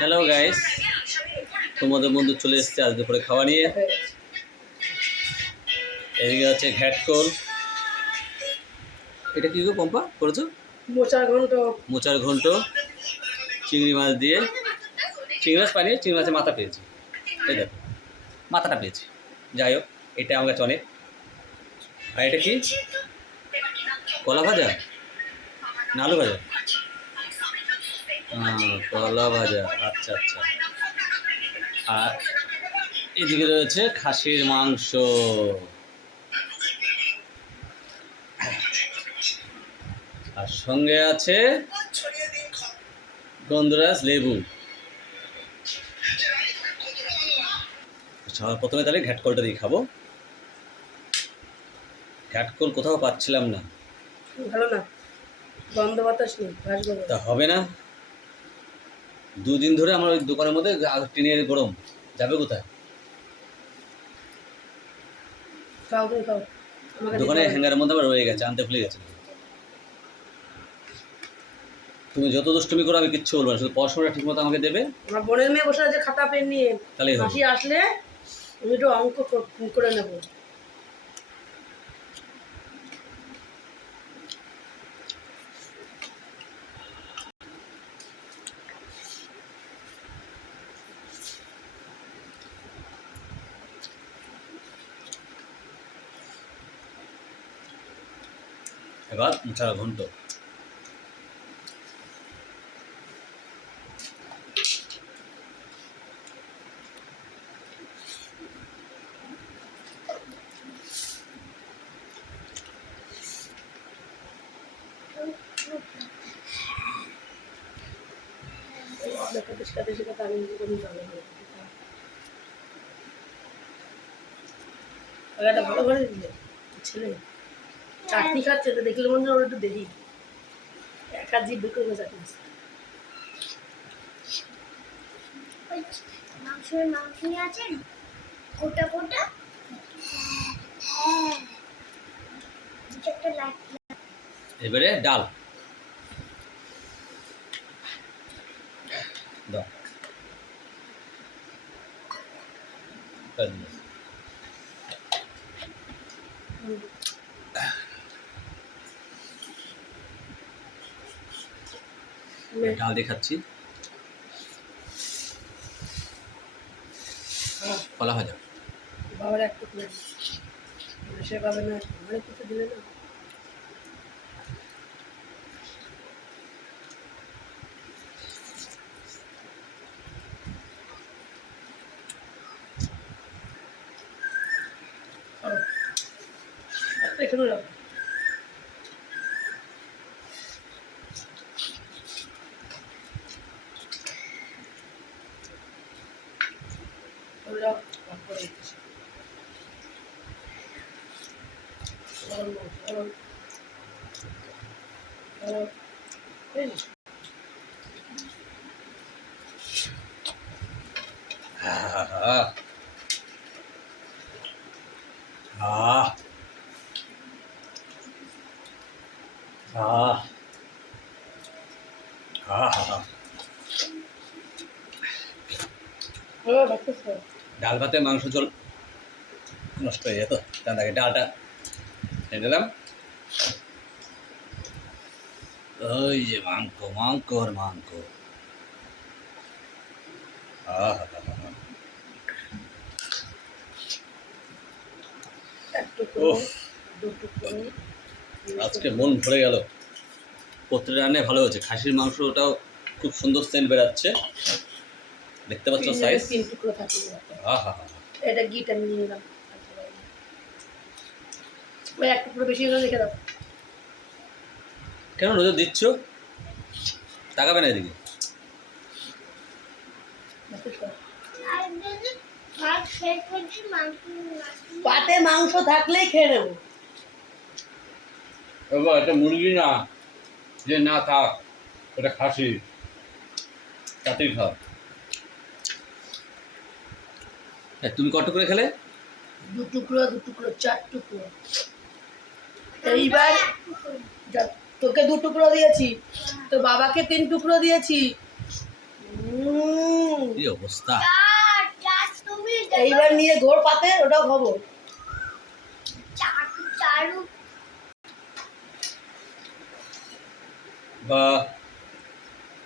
Hello guys তোমাদের বন্ধু চলে এসছে আজ দুপুরে খাওয়া নিয়ে। এদিকে আছে ঘ্যাটকোল। এটা কি গো পম্পা করেছ? মোচার ঘন্ট। মোচার ঘন্ট চিংড়ি মাছ দিয়ে। চিংড়ি মাছ পানিয়ে চিংড়ি মাছের মাথা পেয়েছি। এই দেখো মাথাটা পেয়েছি। যাই হোক এটা আমার কাছে অনেক। আর এটা কি? কলা ভাজা? না আলু ভাজা? কলা ভাজা। আচ্ছা আচ্ছা। আর এদিকে রয়েছে খাসির মাংস। আর সঙ্গে আছে গন্ধরাজ লেবু। সবার প্রথমে তাহলে ঘ্যাটকলটা দিয়ে খাব। ঘ্যাটকল কোথাও পাচ্ছিলাম না। ভালো না। গন্ধ বাতাস নেই তা হবে না। দুদিন ধরে আমার ওই দোকানের মধ্যে টিনের গরম। যাবে কোথায়? দোকানে হ্যাঙ্গারের মধ্যে আবার রয়ে গেছে আনতে ভুলে গেছে। তুমি যত দুষ্টুমি করো আমি কিচ্ছু বলব না শুধু পড়াশোনাটা ঠিক মতো আমাকে দেবে। আমার বোনের মেয়ে বসে আছে খাতা পেন নিয়ে। তাহলে আসলে আমি একটু অঙ্ক করে নেব। এবার মুছার ঘন্ট ভালো করে দিলে ছেলে। চাটনি খাচ্ছে তো দেখলে মনে হয় একটু দেখি একা জিভ ঢুকে গেছে চাটনি মাংসের মাংস নিয়ে আছেন কোটা কোটা হ্যাঁ এবারে ডাল। দাও। ডাল দিয়ে। ডাল দিয়ে খাচ্ছি। কলা ভাজা। বাবার একটু করে সে পাবে না অনেক কিছু দিলে না। এখানে রাখো। ওগুলো ভাগ করে দিচ্ছি। ডাল ভাতে মাংস ঝোল নষ্ট হয়ে যেত তার ডালটা দিলাম ওই যে মাংস মাংস। আর টুকরো আজকে মন ভরে গেল। প্রতিটা রান্নায় ভালো হয়েছে। খাসির মাংসটাও খুব সুন্দর সেন্ট বেরাচ্ছে। দেখতে পাচ্ছ সাইজ টুকরো থাকে। এটা গিট আমি নিয়ে নিলাম এক টুকরো বেশি হলে রেখে দাও। কেন নজর দিচ্ছ? তাকাবে না এদিকে। পাতে মাংস থাকলেই খেয়ে নেব। এবার এটা মুরগি না যে না থাক এটা খাসি। তাতেই খাও। তুমি কত করে খেলে? দু টুকরো দু টুকরো চার টুকরো। এইবার তোকে দু টুকরো দিয়েছি তো বাবাকে তিন টুকরো দিয়েছি। অবস্থা? এইবার নিয়ে ঘোর পাতে ওটাও খাব। চারু চারু। বা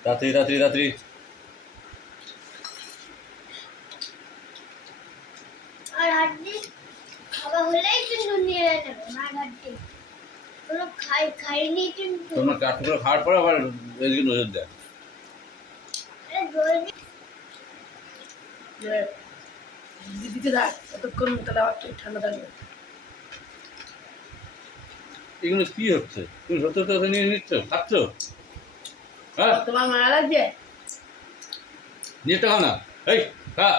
তাড়াতাড়ি তাড়াতাড়ি তাড়াতাড়ি আর হাড্ডি? খাওয়া হলেই কিন্তু নিয়ে নেবে মার হাড্ডি। তোমার কাঠগুলো খাওয়ার পরে আবার এদিকে নজর দেয়। আরে জলদি যে দিদিতে থাক ততক্ষণ তাহলে আবার ঠান্ডা থাকবে এগুলো কি হচ্ছে? তুমি সত্য সত্য নিয়ে নিচ্ছ খাচ্ছ? হ্যাঁ? তোমার মায়া লাগছে? নিয়ে খাও না এই খা।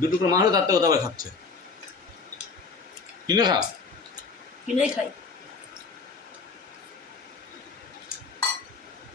দুটো করে মানুষ তার থেকে খাচ্ছে। কিনে খা। কিনে খাই।